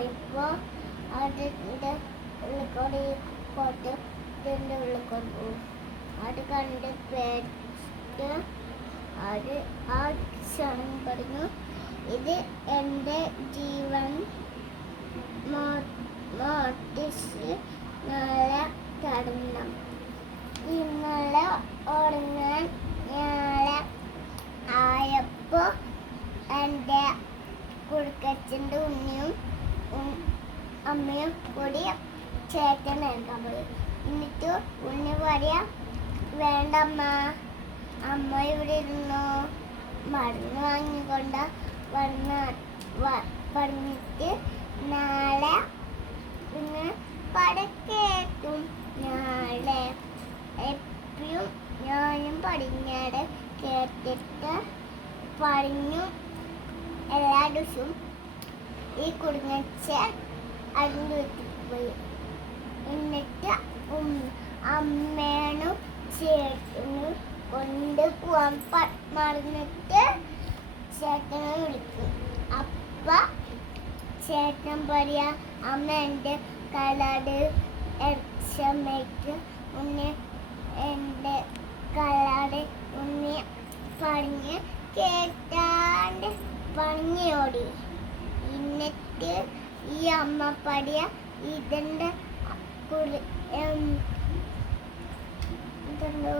പോയപ്പോൾ അതിൻ്റെ ഉള്ളിൽ കൂടി പോയിട്ട് ഇതിൻ്റെ ഉള്ളിൽ കൊണ്ടു അത് കണ്ട് പേടിച്ചിട്ട് അത് ആ ക്ഷണം പറഞ്ഞു, ഇത് എൻ്റെ ജീവൻ മോട്ടിച്ച് നാളെ തടണം. ഇന്നലെ ഉറങ്ങാൻ നാളെ ആയപ്പോൾ എൻ്റെ കുടുക്കച്ചൻ്റെ ഉണ്ണിയും അമ്മയും കൂടി ചേട്ടൻ എടുക്കാൻ പോയി. എന്നിട്ട് ഉണ്ണി പറയാ, വേണ്ടമ്മ, അമ്മ ഇവിടെ ഇരുന്നു മരുന്ന് വാങ്ങിക്കൊണ്ട് പറഞ്ഞിട്ട് നാളെ പിന്നെ പടക്കേറ്റും. നാളെ എപ്പോഴും ഞാനും പടിഞ്ഞാറ് കേട്ടിട്ട് പറഞ്ഞു എല്ലാ ദിവസവും ഈ കുടുങ്ങച്ച അതിൻ്റെ വീട്ടിൽ പോയി. എന്നിട്ട് അമ്മേനും ചേട്ടനും കൊണ്ട് പോവാൻ മറന്നിട്ട് ചേട്ടനെ വിളിക്കും. അപ്പം ചേട്ടൻ പറയാ, അമ്മ എൻ്റെ കളറ് എക്സമേറ്റ് ഉണ്ണി എൻ്റെ കളറ് ഉണ്ണി പറഞ്ഞ് കേട്ടാണ്ട് പറഞ്ഞോടി. എന്നിട്ട് ഈ അമ്മ പറയാ, ഇതിൻ്റെ ഇതുണ്ടോ